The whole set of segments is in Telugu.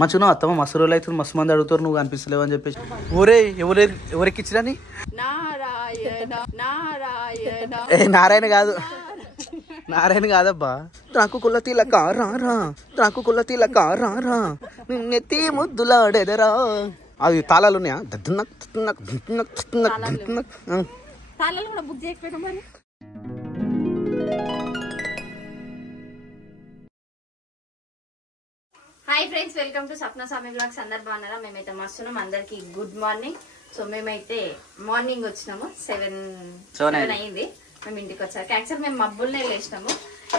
మంచిగా అత్తమ్మ మస్తు రోజులు అవుతుంది, మస్తు మంది అడుగుతారు, నువ్వు కనిపిస్తలేవు అని చెప్పేసి. ఊరే ఎవరికి ఇచ్చిరని? నారాయణ కాదు, నారాయణ కాదబ్బా. నాకు కుల్ల తిలక రారా, నాకు కుల్ల తిలక రారా, నిన్నెత్తి ముద్దులాడెదరా. అవి తాళాలు ఉన్నాయా? Hi friends, welcome to Sapna Swami blogs. అందరు బాగున్నారా? మేమైతే మస్తున్నాం. అందరికి గుడ్ మార్నింగ్. సో మేమైతే మార్నింగ్ వచ్చినాము, 7 అయింది మేము ఇంటికి వచ్చాక. యాక్చువల్ మేము మబ్బుల్నే లేచినాము,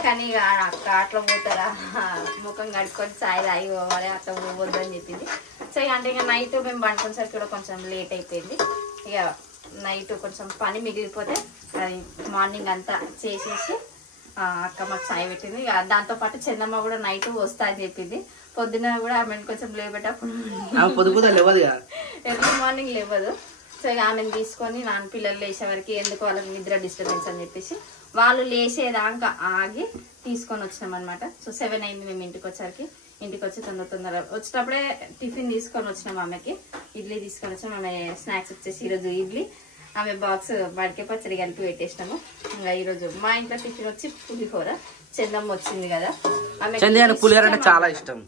కానీ ఇక అక్క అట్లా పోతారా, ముఖం కడుక్కొని చాయ్ తాగి పోవాలి, అట్లా పోవద్దు అని చెప్పింది. సో ఇక అంటే ఇక నైట్ మేము పండుకునేసరికి కూడా కొంచెం లేట్ అయిపోయింది. ఇక నైట్ కొంచెం పని మిగిలిపోతే అది మార్నింగ్ అంతా చేసేసి అక్క మాకు చాయ్ పెట్టింది. ఇక దాంతోపాటు చందమ్మ కూడా నైట్ వస్తా అని చెప్పింది. పొద్దున కూడా ఆమెను కొంచెం లేబెట్టప్పుడు ఎర్లీ మార్నింగ్ లేవదు. సో ఇక ఆమెను తీసుకొని నాన్న పిల్లలు లేచే వరకు ఎందుకు వాళ్ళకి నిద్ర డిస్టర్బెన్స్ అని చెప్పేసి వాళ్ళు లేచేదాకా ఆగి తీసుకొని వచ్చినాం అనమాట. సో 7 అయింది మేము ఇంటికి వచ్చరికి. ఇంటికి వచ్చి తొందర వచ్చేటప్పుడే టిఫిన్ తీసుకొని వచ్చినాం. ఆమెకి ఇడ్లీ తీసుకొని వచ్చినాం. ఆమె స్నాక్స్ వచ్చేసి ఈరోజు ఇడ్లీ, ఆమె బాక్స్ బడికే పచ్చడి కలిపి పెట్టేసినాము. ఇంకా ఈరోజు మా ఇంట్లో టిఫిన్ వచ్చి పులిహోర. చందమ్మ వచ్చింది కదా, ఆమె పులిహోర అంటే చాలా ఇష్టం.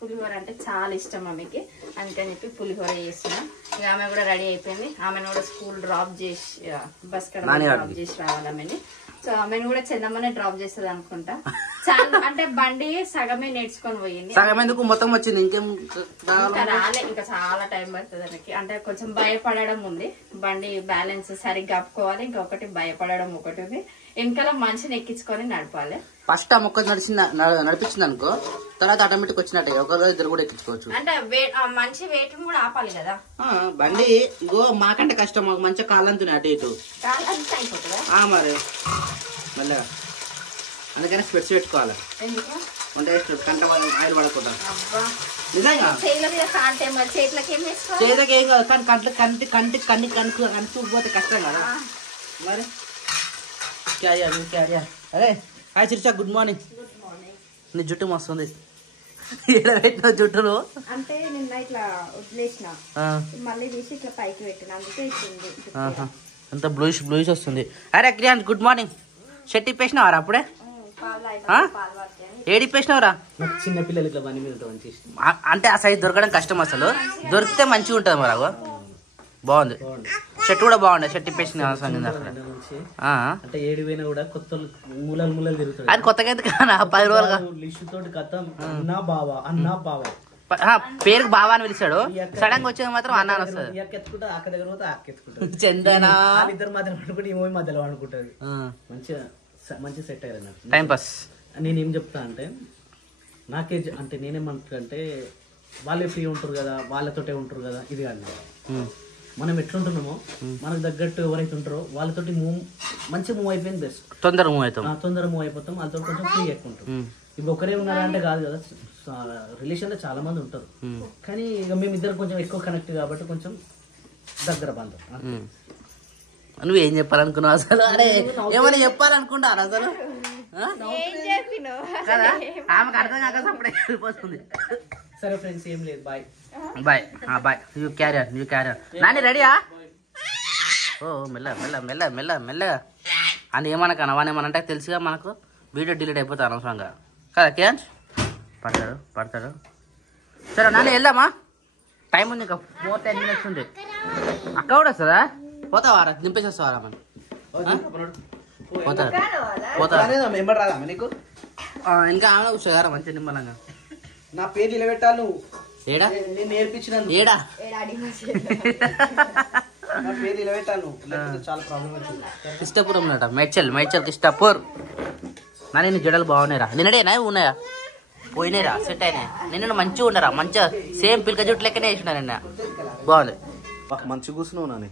పులిహోర అంటే చాలా ఇష్టం ఆమెకి, అందుకని చెప్పి పులిహోర చేస్తున్నాం. ఇక ఆమె కూడా రెడీ అయిపోయింది. ఆమెను కూడా స్కూల్ డ్రాప్ చేసి బస్ కడ డ్రాప్ చేసి రావాలి ఆమెని. సో ఆమెను కూడా చందమ్మనే డ్రాప్ చేస్తుంది అనుకుంటా. చాలా అంటే బండి సగమే నేర్చుకొని పోయింది, సగం ఎందుకు మొత్తం వచ్చింది, ఇంకేం ఇంకా రాలే. ఇంకా చాలా టైం పడుతుంది ఆమెకి. అంటే కొంచెం భయపడడం ఉంది, బండి బ్యాలెన్స్ సరిగ్గా ఆపుకోవాలి. ఇంకొకటి భయపడడం ఒకటి ఉంది, వెనకాల మనిషిని ఎక్కించుకొని నడపాలి. ఫస్ట్ ఆ మొక్క నడిపించింది అనుకో, తర్వాత ఆటోమేటిక్ వచ్చినట్టే ఒకరు ఇద్దరు కూడా ఎక్కించుకోవచ్చు. అంటే మంచి వెయిట్ కూడా ఆపాలి కదా బండి. ఇగో మాకంటే కష్టం, మాకు మంచిగా కాలంతున్నా అటు ఇటు మరి మళ్ళీ. అందుకని స్పెట్స్ పెట్టుకోవాలి, అంటే కంట ఆయిల్ పడకుండా. నిజంగా చేతికి ఏం కాదు, కానీ కంటికి కనుక్కోకపోతే కష్టం కదా మరి. అరే హాయ్ శిరీష, గుడ్ మార్నింగ్. నీ జుట్టు మస్తుంది, జుట్టును అంటే నిన్న ఇట్లా వదిలేసిన, మళ్ళీ తీసి ఇట్లా పైకి పెట్టిన, అందుకే అంత బ్లూయిష్ వస్తుంది. అరే క్రియాన్ గుడ్ మార్నింగ్. షర్ట్ ఇప్పేసినావారా అప్పుడే? ఏడిప్పేసినావురా? చిన్న పిల్లలు ఇట్లా బండి మీద అంటే ఆ సైజ్ దొరకడం కష్టం, అసలు దొరికితే మంచిగా ఉంటుంది. మరి అగో బాగుంది, షర్ట్ కూడా బాగుండే. షర్ట్ ఇప్పేసిన అంటే 7 పోయినా కూడా కొత్త మూలలు తిరుగుతాయి. అది కొత్తగా ఎందుకు 10 రోజులుగా పేరుకు బావా అని పిలిచాడు. సడన్ గా వచ్చేది మాత్రం అన్న వస్తుంది. చందనా ఇద్దరు మధ్యలో అనుకుంటే ఈ మధ్యలో అనుకుంటది. మంచి సెట్ అయ్యారు టైం పాస్. నేనేం చెప్తా అంటే నాకే అంటే నేనేమంటా అంటే వాళ్ళే ఫ్రీ ఉంటారు కదా, వాళ్ళతోటే ఉంటారు కదా, ఇది కాదు. మనం ఎట్లుంటున్నామో మనకు తగ్గట్టు ఎవరైతే ఉంటారో వాళ్ళతోటి మంచిగా మూవ్ అయిపోయింది బెస్ట్. తొందర మూవ్ అయిపోతాం, వాళ్ళతో కొంచెం ఫ్రీ ఎక్కువ ఉంటాం. ఇప్పుడు ఒకరే ఉన్నారంటే కాదు కదా, రిలేషన్ లో చాలా మంది ఉంటారు, కానీ ఇక మేమిద్దరు కొంచెం ఎక్కువ కనెక్ట్ కాబట్టి కొంచెం దగ్గర బంధం. నువ్వేం చెప్పాలనుకున్నావు అసలు? అరే ఏమైనా చెప్పాలనుకుంటారు అసలు కదా, ఆమెకు అర్థం కాక అప్పుడే వెళ్ళిపోతుంది. సరే ఫ్రెండ్స్, ఏం లేదు, bye bye bye. You carrier Nani రెడీయా? ఓ మెల్ల అని ఏమనకన్నా వాని ఏమనంటే తెలుసుగా మనకు వీడియో డిలీట్ అయిపోతుంది అనవసరంగా కదా. క్యాన్స్ పడతాడు. సరే నాని వెళ్దామా? టైం ఉంది, ఇంకా 4-10 minutes ఉంది. అక్క కూడా వస్తుందా? పోతావారా? దింపేసి వస్తావారా? మనం పోతా నీకు ఇంకా ఆమె కూర్చోగారా మంచిగా నిమ్మలంగా. నా పేరు నిలబెట్టాలి నువ్వు. ఏడా నేను నేర్పించిన ఏడా నా పేరు నిలబెట్టాలి నువ్వు. చాలా ప్రాబ్లం అవుతుంది. ఇష్టపురం ఉన్నట మేడ్చల్ ఇష్టపూర్. నా నేను జడలు బాగున్నాయిరా. నిన్నడేనా ఉన్నాయా? పోయినాయిరా, సెట్ అయినాయి. నిన్న మంచిగా ఉండరా, మంచిగా సేమ్ పిల్క జుట్టు లెక్కనే వేసిన నిన్న. బాగుంది, మంచిగా కూర్చున్నావు నాని.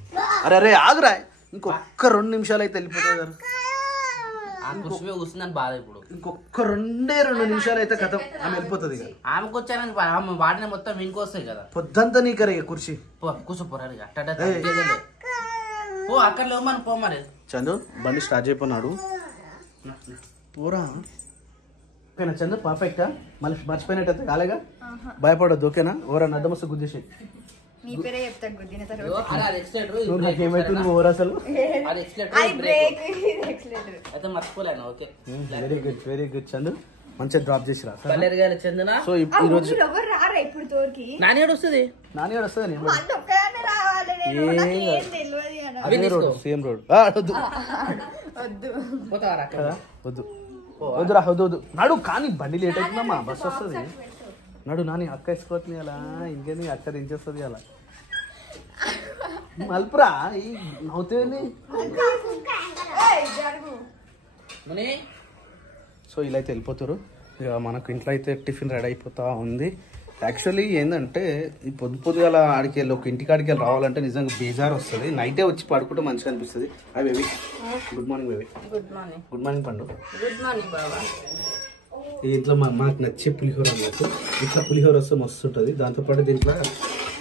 అరే ఆగురా, ఇంకొక్క 2 నిమిషాలు అయితే వెళ్ళిపోతుంది కదా. కూర్చుందని బాధ. ఇప్పుడు ఇంకొక 2 నిమిషాలు అయితే కథ ఆమె వెళ్ళిపోతుంది. ఆమెకు వచ్చానని ఆమె వాడిని మొత్తం వీనికి వస్తాయి కదా. పొద్దంతా నీకరే కుర్చీ కూర్చోపోరా. ఓ అక్కడ లేవమని పో. మరి చందు బండి స్టార్ట్ చేయమన్నాడు. పోరా ఓకేనా చంద్ర పర్ఫెక్టా మళ్ళీ మర్చిపోయినట్టయితే కాలేగా భయపడద్దు ఓకేనా ఎవరన్నా అడ్డమస్తు గుద్దేసి నీ పేరే చెప్తా గుద్దిన తర్వాత నాకేమైతుంది ఓవర్ అసలు వెరీ గుడ్ చంద్ర మంచిగా డ్రాప్ చేసిరా సో ఈ రోజు నాని వస్తుంది సేమ్ రోడ్ వద్దు వద్దురా వద్దు నడు కానీ బండి లేట్ అవుతుందమ్మా బస్సు వస్తుంది నడు నాని అక్క వేసుకోవట్లేదు అలా ఇంకేంది అక్క దించేస్తుంది అలా మల్పురా నవ్వుతుంది సో ఇలా అయితే వెళ్ళిపోతారు ఇక మనకు ఇంట్లో అయితే టిఫిన్ రెడీ అయిపోతా ఉంది యాక్చువల్లీ ఏంటంటే ఈ పొద్దుగా ఆడికి వెళ్ళి ఒక ఇంటికాడికి వెళ్ళి రావాలంటే నిజంగా బేజార్ వస్తుంది నైటే వచ్చి పడుకుంటే మంచిగా అనిపిస్తుంది అవి baby good morning baby good morning పండు గుడ్ మార్నింగ్ బాబా ఇంట్లో మనకు నచ్చే పులిహోర అన్నట్టు ఇట్లా పులిహోర వస్తే మస్తు ఉంటుంది దాంతోపాటు దీంట్లో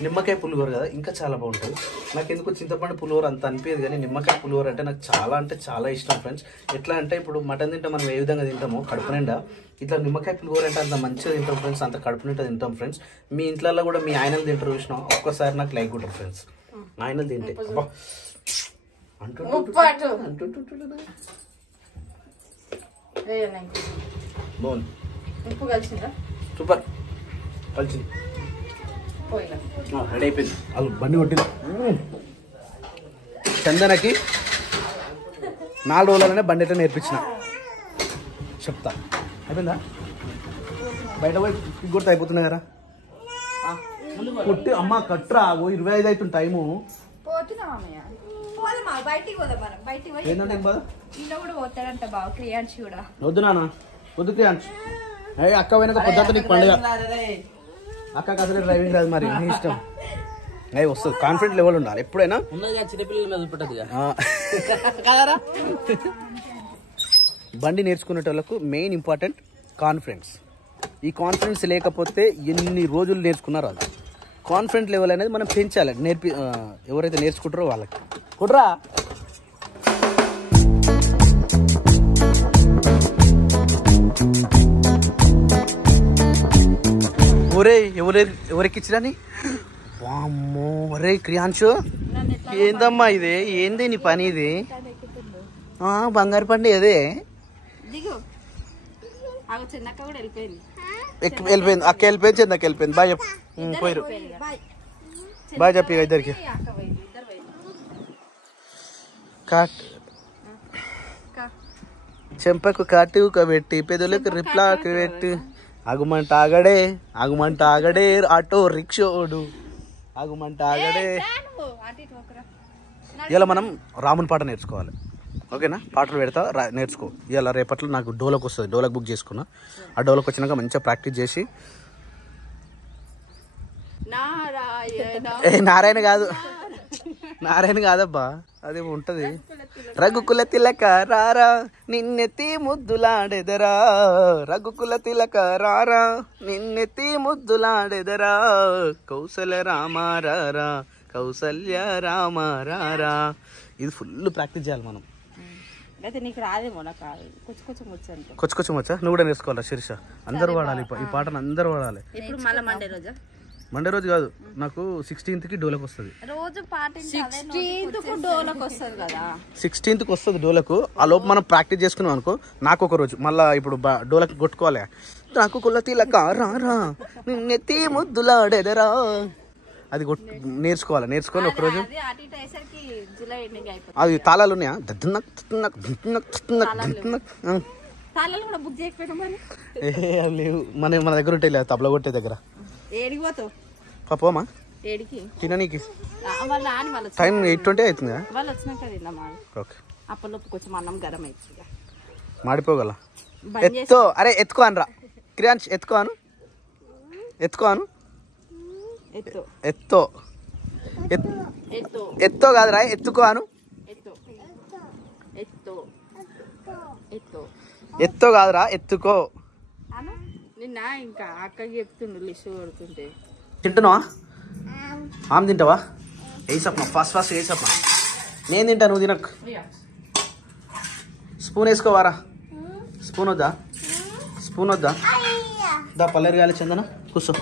నిమ్మకాయ పులిహోర కదా ఇంకా చాలా బాగుంటుంది నాకు ఎందుకు చింతపండు పులిహోర అంత అనిపించదు కానీ నిమ్మకాయ పులిహోర అంటే నాకు చాలా అంటే చాలా ఇష్టం ఫ్రెండ్స్ ఎట్లా అంటే ఇప్పుడు మటన్ తింటే మనం ఏ విధంగా తింటామో కడుపు నిండా ఇట్లా నిమ్మకాయ పులిహోర అంటే అంత మంచిగా తింటాం ఫ్రెండ్స్ అంత కడుపు నిండా తింటాం ఫ్రెండ్స్ మీ ఇంట్లో కూడా మీ ఆయనలు తింటారు చూసినా ఒక్కసారి నాకు లైక్ ఉంటుంది ఫ్రెండ్స్ ఆయనలు తింటే బాగుంది ఉప్పు కలిసిందా సూపర్ కలిసింది రెడీ అయిపోయింది వాళ్ళు బండి కొట్టింది చందనకి 4 రోజులనే బండి అయితే నేర్పించిన చెప్తా అయిపోయిందా బయట పోయి కొడితే అయిపోతున్నాయి కదా కొట్టి అమ్మ కట్రా 25 అవుతుంది టైము ఏంటంటే వద్దు నాన్న వద్దు క్రియాన్స్ అక్క పోయినాక పొద్దుతో నీకు పండుగ అక్కకి అసలు డ్రైవింగ్ రాదు మరి నీ ఇష్టం అవి వస్తుంది కాన్ఫిడెంట్ లెవెల్ ఉండాలి ఎప్పుడైనా బండి నేర్చుకునేటోళ్ళకు మెయిన్ ఇంపార్టెంట్ కాన్ఫిడెన్స్ ఈ కాన్ఫిడెన్స్ లేకపోతే ఎన్ని రోజులు నేర్చుకున్నారో అది కాన్ఫిడెంట్ లెవెల్ అనేది మనం పెంచాలి ఎవరైతే నేర్చుకుంటారో వాళ్ళకి కుట్రా ఒరే ఎవరికి ఇచ్చిరని వామ్మో ఒరే క్రియాంశు ఏందమ్మా ఇది ఏంది నీ పని ఇది బంగారు పండు అదే వెళ్ళిపోయింది అక్క వెళ్ళిపోయింది చెందక్క వెళ్ళిపోయింది బాయ్ చెప్పు పోయారు బాయ్ చెప్పి ఇద్దరికి చెంపకు కాటుక పెట్టి పెదవులకు రిప్లాక్ పెట్టి ఆగుమంట ఆగడే ఆటో రిక్షోడు ఆగుమంట ఆగడే ఇలా మనం రాముని పాట నేర్చుకోవాలి ఓకేనా పాటలు పెడతా నేర్చుకో ఇలా రేపట్లో నాకు డోలకు వస్తుంది డోలకు బుక్ చేసుకున్నా ఆ డోలకు వచ్చినాక మంచిగా ప్రాక్టీస్ చేసి నారాయణ కాదబ్బా అది ఉంటది రఘుకుల తిలక రారా నిన్నెత్తి ముద్దులాడెదరా రఘుకుల తిలక రారా నిన్నెత్తి ముద్దులాడెదరా కౌసల్య రామ రారా కౌసల్య రామ రారా ఇది ఫుల్ ప్రాక్టీస్ చేయాలి మనం కొంచెం వచ్చా నువ్వు కూడా నేర్చుకోవాలా శిరీష అందరూ వాడాలి ఈ పాటను అందరూ వాడాలి మండే రోజు కాదు నాకు 16th డోలకు వస్తుంది 16th వస్తుంది డోలకు ఆ లోపు మనం ప్రాక్టీస్ చేసుకున్నాం అనుకో నాకు ఒక రోజు మళ్ళీ ఇప్పుడు డోలకు కొట్టుకోవాలి నాకు కుల తిలక రారా నిన్నెత్తి ముద్దులాడెదరా అది నేర్చుకొని ఒక రోజు అది తాళాలు ఉన్నాయా లేవు మన దగ్గర ఉంటాయి లేదు తబలా కొట్టే దగ్గర పాపమా తిననీకి టైం 8:20 అవుతుంది ఓకే మాడిపోగల అరే ఎత్తుకో అనరా క్రియాంశ్ ఎత్తుకోను ఎత్తో కాదురా ఎత్తుకోను ఎత్తో కాదురా ఎత్తుకో నిన్న ఇంకా అక్కకి చెప్తుండు లిస్ట్ కొడుతుంటే తింటున్నావా ఆమె తింటావా వేసప్పా ఫాస్ట్ వేసప్పా నేను తింటా నువ్వు తినకు స్పూన్ వేసుకోవారా స్పూన్ వద్దా స్పూన్ వద్దా దా పల్లెరు గాలి చందన కూర్చో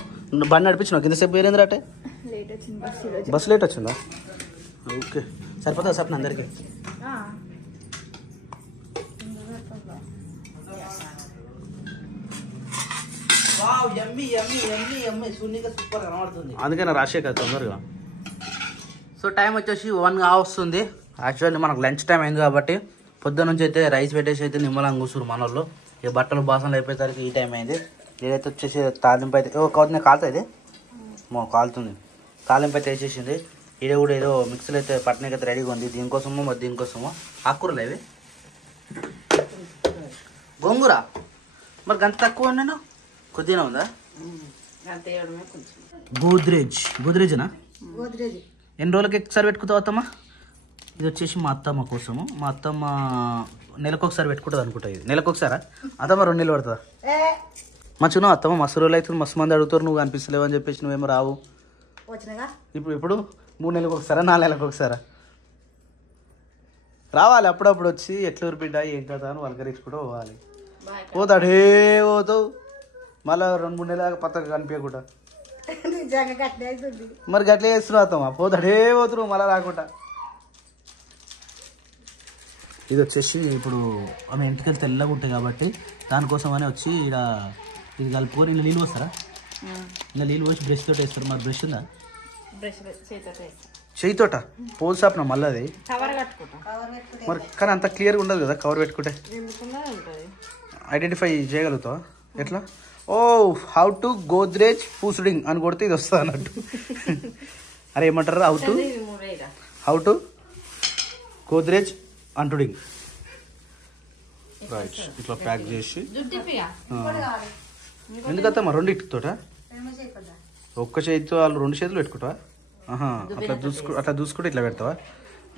బండి నడిపించినావు కింద సేపు వేరేంద్ర అంటే బస్సు లేట్ వచ్చిందా ఓకే సరిపోతుందా సప్న అందరికి అందుకని రాజశేఖర్ తొందరగా సో టైం వచ్చేసి 1 వస్తుంది యాక్చువల్లీ మనకు లంచ్ టైం అయింది కాబట్టి పొద్దున్న నుంచి అయితే రైస్ పెట్టేసి అయితే నిమ్మలంగా కూర్చురు మన వాళ్ళు ఇక బట్టలు బాసనలు అయిపోయేసరికి ఈ టైం అయింది ఏదైతే వచ్చేసి తాలింపు అయితే కాలుతుంది కాలుతుంది తాలింపు అయితే వేసేసింది ఇది కూడా ఏదో మిక్సీలో అయితే పట్టణకి అయితే రెడీగా ఉంది దీనికోసమో ఆకుకూరలు అవి గోంగూర మరి గంట తక్కువ నేను కొద్దిగా ఉందా గోద్రేజ్నా ఎన్ని రోజులకి ఒకసారి పెట్టుకుంటావు అత్తమ్మ ఇది వచ్చేసి మా అత్తమ్మ కోసము మా అత్తమ్మ నెలకు ఒకసారి పెట్టుకుంటుంది అనుకుంటా ఇది నెలకు ఒకసారా అత్తమ్మ 2 నెలలు పడుతుందా మంచిగా అత్తమ్మ మస్తు రోజులు అవుతుంది మస్తు మంది అడుగుతారు నువ్వు అనిపిస్తలేవు అని చెప్పేసి నువ్వేమో రావు ఇప్పుడు 3 నెలలకు ఒకసారా 4 నెలలకు ఒకసారా రావాలి అప్పుడప్పుడు వచ్చి ఎట్లా బిడ్డ ఏం కదా అని వలకరించుకుంటూ పోవాలి పోతాడే పోతావు మళ్ళీ 2-3 నెలలు పత్తగా కనిపించకుండా మరి గట్లే చేస్తున్నావు అత్తమ్మ పోతాడే పోతున్నావు మళ్ళీ రాకుండా ఇది వచ్చేసి ఇప్పుడు ఆమె ఇంటికి తెల్లగా ఉంటాయి కాబట్టి దానికోసం అని వచ్చి ఇక్కడ ఇది కలుపుకొని ఇలా నీళ్ళు పోస్తారా ఇలా నీళ్ళు పోసి బ్రష్ తోటి వేస్తారు మరి బ్రష్ ఉందా చేయితోట పోల్ సాప్న మళ్ళీ అది మరి కానీ అంత క్లియర్గా ఉండదు కదా కవర్ పెట్టుకుంటే ఐడెంటిఫై చేయగలుగుతావా ఎట్లా ఓ హౌ టు గోద్రేజ్ పూసుడింగ్ అని కొడితే ఇది వస్తుంది అన్నట్టు అరే ఏమంటారు హౌ టు గోద్రేజ్ అంటుడింగ్ రైట్ ఇట్లా ప్యాక్ చేసి ఎందుకమ్మా 2 తోట ఒక్క చేతితో వాళ్ళు 2 చేతులు పెట్టుకుంటావా అట్లా చూసుకుంటే ఇట్లా పెడతావా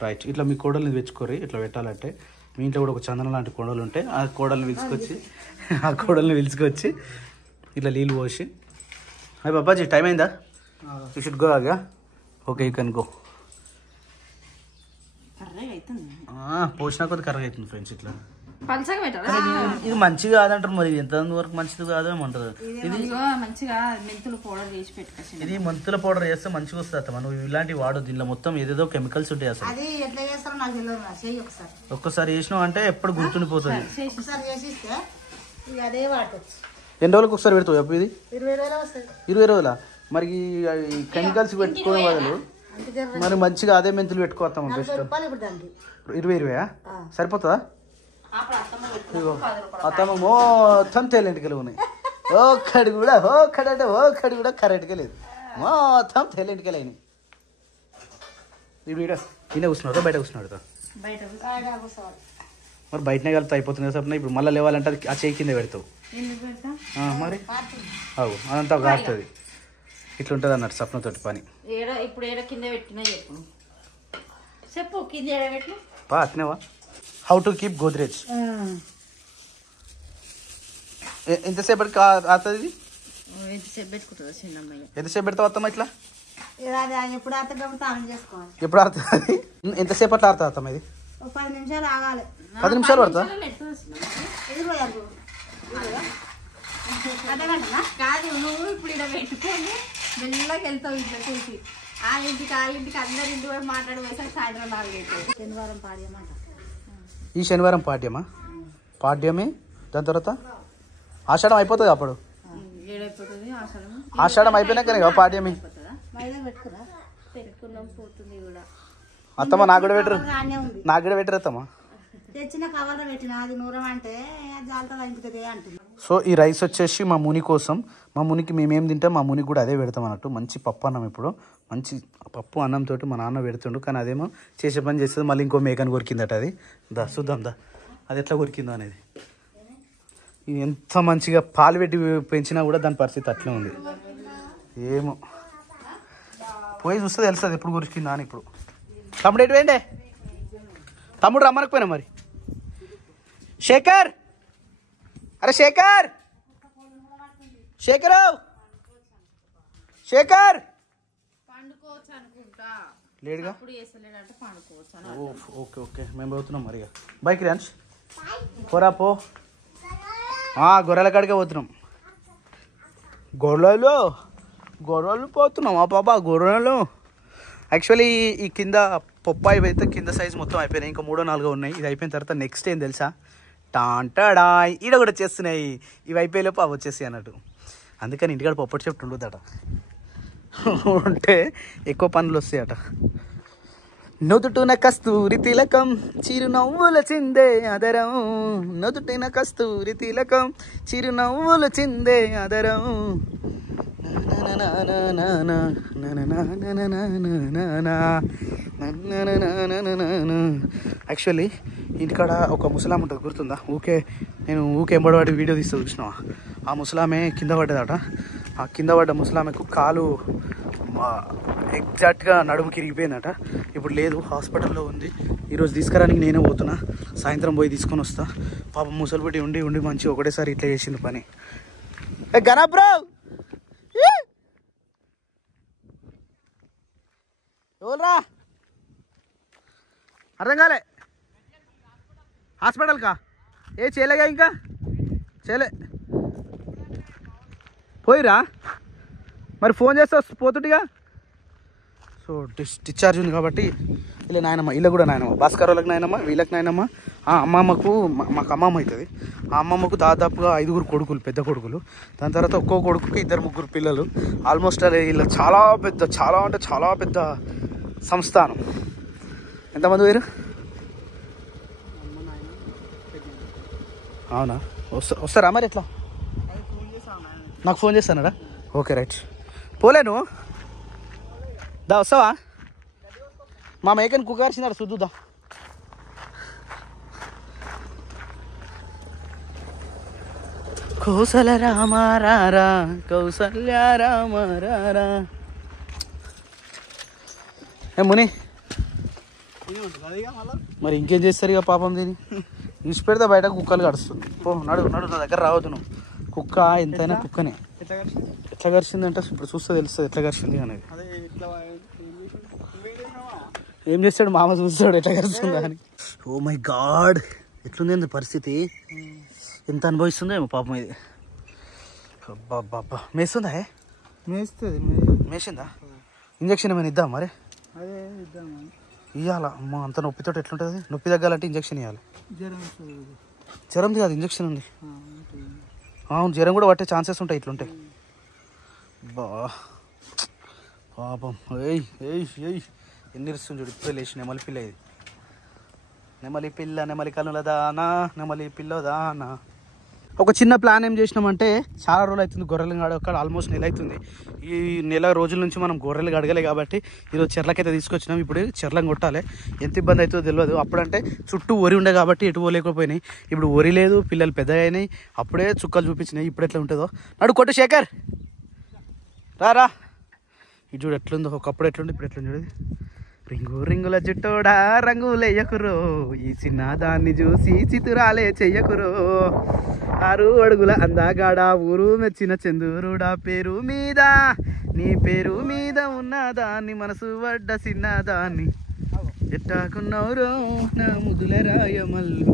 రైట్ ఇట్లా మీ కోడల్ని తెచ్చుకోరి ఇట్లా పెట్టాలంటే మీ ఇంట్లో కూడా ఒక చందనం లాంటి కోడలు ఉంటే ఆ కోడల్ని పిలుచుకొచ్చి ఇట్లా నీళ్ళు పోసి అయ్యి బాబాజీ టైం అయిందా you should go Agha okay you can go పోసినా కొద్ది కర్రగా అవుతుంది ఫ్రెండ్స్ ఇట్లా ఇది మంచిగా కాదంటారు మరి ఎంత వరకు మంచిది కాదు ఏమంటారు ఇది మెంతుల పౌడర్ చేస్తే మంచిగా వస్తుంది మనం ఇలాంటివి వాడదు దీనిలో మొత్తం ఏదేదో కెమికల్స్ ఉంటాయి అసలు ఒక్కసారి చేసినావు అంటే ఎప్పుడు గుర్తుండిపోతుంది ఎన్ని రోజులకు ఒకసారి పెడతావు చెప్పు ఇది 20 రోజుల మరి కెమికల్స్ పెట్టుకోవడం బదులు మరి మంచిగా అదే మెంతులు పెట్టుకోవస్తాం బెస్ట్ 20 సరిపోతుందా అత్తమ్మ మొత్తం తెల్లెంటికలు ఉన్నాయి ఒక్కడి కూడా కరెక్ట్గా లేదు మొత్తం తెల్లెంటికలు అయినాయి ఈయన కూర్చున్నాడు బయట కూర్చున్నాడు మరి బయటనే కలిపితే అయిపోతుంది కదా ఇప్పుడు మళ్ళీ లేవాలంటే అది ఆ చేయి కింద పెడతావు మరి అవు అదంతా కారుతుంది ఇట్లుంటుంది అన్నట్టు సప్నతోటి పని అట్నేవా హౌ టు కీప్ గోద్రేజ్ ఎంతసేపటికి అవుతుంది ఎంతసేపు పెడతావు అత్తమ్మ ఇట్లా ఎప్పుడు ఆడుతుంది ఎంతసేపు అట్లా ఆడుతుంది అత్తమ్మ ఇది 10 నిమిషాలు ఆగాలి 10 నిమిషాలు పడుతుందా కాదు నువ్వు ఇప్పుడు ఇలా పెట్టుకొని మెల్లగా వెళ్తావు ఇంట్లో చూసి వాళ్ళింటికి అందరింటి కూడా మాట్లాడిపోయేసరికి సాయంత్రం 4 అవుతుంది శనివారం పాడ్యమంట ఈ శనివారం పాడ్యమే దాని తర్వాత ఆషాఢం అయిపోతుంది అప్పుడు ఆషాఢం అయిపోయినాక పాడ్యమి అత్తమ్మ నాకు కూడా పెట్టరు అత్తమ్మ తెచ్చిన కవర్లో పెట్టిన అది నూరం అంటే జాలతో ఇంటికి అంటుంది. సో ఈ రైస్ వచ్చేసి మా ముని కోసం, మా మునికి మేమేం తింటాం మా మునికి కూడా అదే పెడతాం అన్నట్టు. మంచి పప్పు అన్నం, ఇప్పుడు మంచి పప్పు అన్నంతో మా నాన్న పెడుతుండు, కానీ అదేమో చేసే పని చేస్తుంది. మళ్ళీ ఇంకో మేకని కొరికిందట, అది దా చూద్దాం దా అది ఎట్లా కొరికిందో అనేది. ఎంత మంచిగా పాలు పెట్టి పెంచినా కూడా దాని పరిస్థితి అట్లే ఉంది. ఏమో పోయి చూస్తే తెలుస్తుంది ఎప్పుడు కొరికిందా అని. ఇప్పుడు తమ్ముడు ఎటు పోయిండే? తమ్ముడు రమ్మనకపోయినా మరి. శేఖర్, అరే శేఖర్, శేఖర్ శేఖర్ లేడుగా. ఓకే ఓకే మేము పోతున్నాం మరి. బైక్ ర్యాన్స్ పోరా పో. గొర్రెల కాడికే పోతున్నాం. గొర్రెలు పోతున్నాం పాపా గొర్రెలు. యాక్చువల్లీ ఈ కింద పొప్పాయి అయితే కింద సైజ్ మొత్తం అయిపోయినాయి. ఇంకా 3-4 ఉన్నాయి. ఇది అయిపోయిన తర్వాత నెక్స్ట్ ఏం తెలుసా, టాంటాడాయ్ ఈడ కూడా వచ్చేస్తున్నాయి. ఇవి అయిపోయేలోపు అవి వచ్చేస్తాయి అన్నట్టు. అందుకని ఇంటికాడ పొప్పటి చెట్టు ఉండదట, ఉంటే ఎక్కువ పనులు వస్తాయట. నుదుటున కస్తూరి తిలకం చిరునవ్వుల చిందే అదరం, నుదుటిన కస్తూరి తిలకం చిరునవ్వుల చిందే అదరం. యాక్చువల్లీ ఇంటికాడ ఒక ముసలాం ఉంటుంది, గుర్తుందా? నేను ఎంబడవాడి వీడియో తీస్తే చూసినావా? ఆ ముసలామే కింద పడ్డదట. ఆ కింద పడ్డ ముసలామెకు కాలు ఎగ్జాక్ట్గా నడుముకి ఇరిగిపోయిందట. ఇప్పుడు లేదు, హాస్పిటల్లో ఉంది. ఈరోజు తీసుకురానికి నేనే పోతున్నా, సాయంత్రం పోయి తీసుకొని వస్తా. పాపం ముసలిబట్టి ఉండి మంచి ఒకటేసారి ఇట్లా చేసింది పని. గనా బ్రో ఎవరురా అర్థం కాలే? హాస్పిటల్కా చేయలేగా? ఇంకా చేయలే. పోయిరా మరి, ఫోన్ చేస్తే పోతుంటిగా. సో డిశ్చార్జ్ ఉంది కాబట్టి ఇలా నాయనమ్మ, ఇలా కూడా నాయనమ్మ, భాస్కర్ వాళ్ళకి నాయనమ్మ, వీళ్ళకి నాయనమ్మ. ఆ అమ్మమ్మకు, మాకు అమ్మమ్మ అవుతుంది. ఆ అమ్మమ్మకు దాదాపుగా 5 కొడుకులు, పెద్ద కొడుకులు. దాని తర్వాత ఒక్కో కొడుకుకి 2-3 పిల్లలు. ఆల్మోస్ట్ ఇలా చాలా పెద్ద సంస్థానం. ఎంతమంది వేరు? అవునా? వస్తారా మరి? ఎట్లా? నాకు ఫోన్ చేస్తానరా? Okay right. పోలేను దా, వస్తావా? మా మేకని కుక్కార్చినాడు చూద్దా. కౌసల రామ రారా, కౌసల్య రామ రారా. ముని మరి ఇంకేం చేస్తారు ఇక పాపం దీన్ని ఇసి పెడితే బయట కుక్కలు కడుస్తుంది. నడు నా దగ్గర రావద్దు నువ్వు. కుక్క ఎంతైనా కుక్కనే. ఎట్లా కరిచిందంటే ఇప్పుడు చూస్తే తెలుస్తుంది ఎట్లా కరిచింది అనేది. ఏం చేస్తాడు మామ, చూస్తాడు ఎట్లా కరుస్తుందా అని. ఓ మై గాడ్, ఎట్లుంది పరిస్థితి? ఎంత అనుభవిస్తుందో ఏమో పాపం ఇది. బాబా మేస్తుందా? మేసిందా? ఇంజక్షన్ ఏమైనా ఇద్దాం మరి? ఇవ్వాలా? అమ్మ అంత నొప్పితో ఎట్లుంటుంది? నొప్పి తగ్గాలంటే ఇంజక్షన్ ఇవ్వాలి. జ్వరంది కాదు, ఇంజక్షన్ ఉంది. అవును, జ్వరం కూడా పట్టే ఛాన్సెస్ ఉంటాయి ఇట్లుంటాయి. బా పాపం. ఎన్ని ఇస్తుంది చూడు, ఇప్పుడే లేచి. నెమలి పిల్ల ఇది, నెమలి పిల్ల, నెమలి కనుల దానా, నెమలి పిల్ల దానా. ఒక చిన్న ప్లాన్ ఏం చేసినామంటే, చాలా రోజులు అవుతుంది గొర్రెలు గడక, ఆల్మోస్ట్ నెల అవుతుంది. ఈ నెల రోజుల నుంచి మనం గొర్రెలు గడగలే కాబట్టి ఈరోజు చెర్లకైతే తీసుకొచ్చినాం. ఇప్పుడు చెర్లను కొట్టాలి. ఎంత ఇబ్బంది అవుతుందో తెలియదు. అప్పుడంటే చుట్టూ వరి ఉండే కాబట్టి ఎటు పోలేకపోయినాయి. ఇప్పుడు వరి లేదు, పిల్లలు పెద్దగా అయినాయి. అప్పుడే చుక్కలు చూపించినాయి. ఇప్పుడు ఎట్లా ఉంటుందో నడు కొట్టు శేఖర్, రా. ఇది చూడు ఎట్లుందో. ఒకప్పుడు ఎట్లుంది, ఇప్పుడు ఎట్లుంది చూడదు. రింగు రింగుల జుట్టోడా రంగులేయకురో, ఈ చిన్న దాన్ని చూసి చితురాలే చెయ్యకురో. 6 అడుగుల అందగాడ ఊరు మెచ్చిన చందూరుడా, పేరు మీద నీ పేరు మీద ఉన్నదాన్ని, మనసు పడ్డ చిన్నదాన్ని, ఎట్టాకున్నవరో నా ముదుల రాయమల్లు,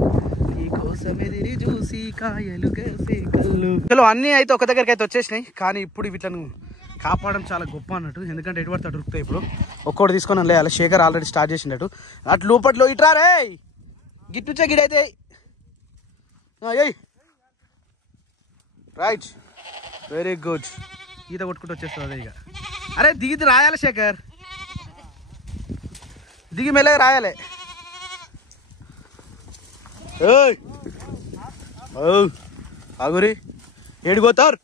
నీ కోసం ఎదిరి చూసి కాయలు కేసే కళ్ళు. చలో అన్నీ అయితే ఒక దగ్గరికి అయితే వచ్చేసినాయి. కానీ ఇప్పుడు వీటిని కాపాడడం చాలా గొప్ప అన్నట్టు. ఎందుకంటే ఎటువంటి దొరుకుతాయి. ఇప్పుడు ఒక్కోటి తీసుకొని లేయాలి. శేఖర్ ఆల్రెడీ స్టార్ట్ చేసినట్టు. అటు లోపట్లో ఇట్రా రే, గిట్టుచ్చే గిడైతే రైట్, వెరీ గుడ్. ఈత కొట్టుకుంటూ వచ్చేస్తుంది అదే. ఇక అరే దిగి రాయాలి శేఖర్, దిగి మెల్లగా రాయాలి. అగురి ఏడిపోతారు,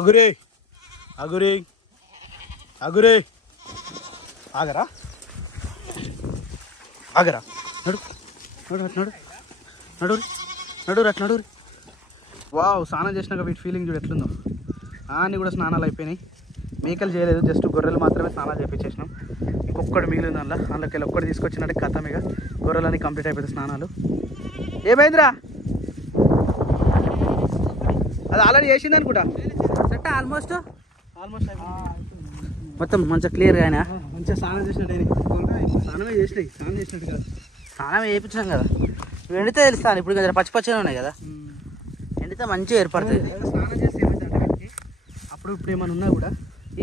అగురే ఆగరా నడు నడు. వావ్, స్నానం చేసినాక వీటి ఫీలింగ్ చూడు ఎట్లుందో. అన్నీ కూడా స్నానాలు అయిపోయినాయి. మేకలు చేయలేదు, జస్ట్ గొర్రెలు మాత్రమే స్నానాలు చేయించేసినాం. ఇంకొక్కటి మిగిలింది అందులోకి ఒక్కటి తీసుకొచ్చినట్టు కథం. ఇక గొర్రెలని కంప్లీట్ అయిపోయింది స్నానాలు. ఏమైందిరా? అది ఆల్రెడీ చేసింది అనుకుంటా. సెట్ ఆల్మోస్ట్ మొత్తం మంచిగా క్లియర్గా అయినా. మంచిగా స్నానం చేసినట్టు. స్నానమే చేసినట్టు కాదు, స్నానం చేయించినాం కదా. ఎండితే తెలుస్తాను. ఇప్పుడు కదా పచ్చి పచ్చిగా ఉన్నాయి కదా, ఎండితే మంచిగా ఏర్పడుతుంది. స్నానం చేస్తే ఏమైతే అప్పుడు ఇప్పుడు ఏమైనా ఉన్నా కూడా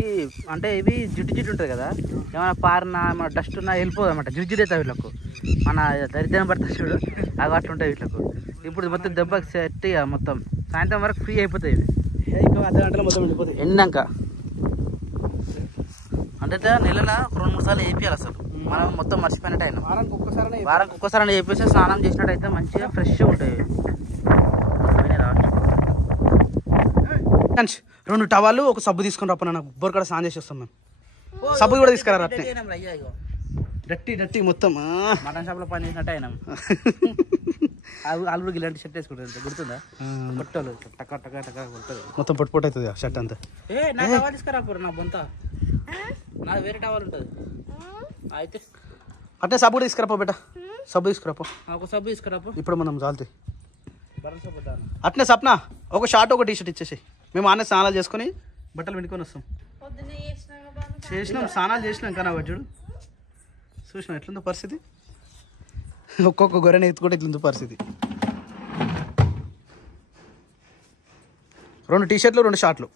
ఈ అంటే ఇవి జిడ్డు ఉంటుంది కదా, ఏమైనా పారినా ఏమైనా డస్ట్ ఉన్నా వెళ్ళిపోదు అనమాట. జిడ్డు అవుతాయి వీళ్ళకు, మన దరిద్రం పడుతుంది చూడు అవి అట్లుంటాయి వీళ్ళకు. ఇప్పుడు మొత్తం దెబ్బకి సెట్ మొత్తం సాయంత్రం వరకు ఫ్రీ అయిపోతాయి ఇవి. ఇంకా అర్ధ గంటలో మొత్తం వెళ్ళిపోతాయి ఎండాక. అంటే నెలలో 2-3 సార్లు వేపియాలి అసలు. మనం మొత్తం మర్చిపోయినట్టు అయినా వారానికి ఒక్కసారి వేపేసి స్నానం చేసినట్టయితే మంచిగా ఫ్రెష్గా ఉంటాయి. 2 టవాలు ఒక సబ్బు తీసుకుని రప్ప, నాకు బొరకడ స్నానం చేసి వస్తాం మేము. సబ్బు కూడా తీసుకురా అట్నే డట్టి మొత్తం మటన్ షాప్లో పని చేసినట్టు అయినా. అల్లుడికి ఇలాంటి షర్ట్ వేసుకుంటారు గుర్తుందా? పొట్టలు టక్క టక్క టక్క కొడుతుంది మొత్తం పొట్టు పొట్టు అవుతుంది షర్ట్ అంతా. నా టవల్ తీసుకురా నా బొంత, నాది వేరే టవల్ ఉంటుంది. అయితే అట్నే సబ్బు కూడా తీసుకురాపో బేట, సబ్బు తీసుకురాపో, ఒక సబ్బు తీసుకురాపో. ఇప్పుడు మనం చాలుతాయి అట్నే. సప్న ఒక షార్ట్ ఒక టీ షర్ట్ ఇచ్చేసి మేము ఆనే స్నానాలు చేసుకొని బట్టలు పెట్టుకొని వస్తాం. చేసినాం స్నానాలు చేసినాం కానీ చూడు చూసినాం ఎట్లుందో పరిస్థితి. ఒక్కొక్క గొర్రెని ఎత్తుకుంటే ఇట్లుందో పరిస్థితి. 2 టీ షర్ట్లు 2 షార్ట్లు.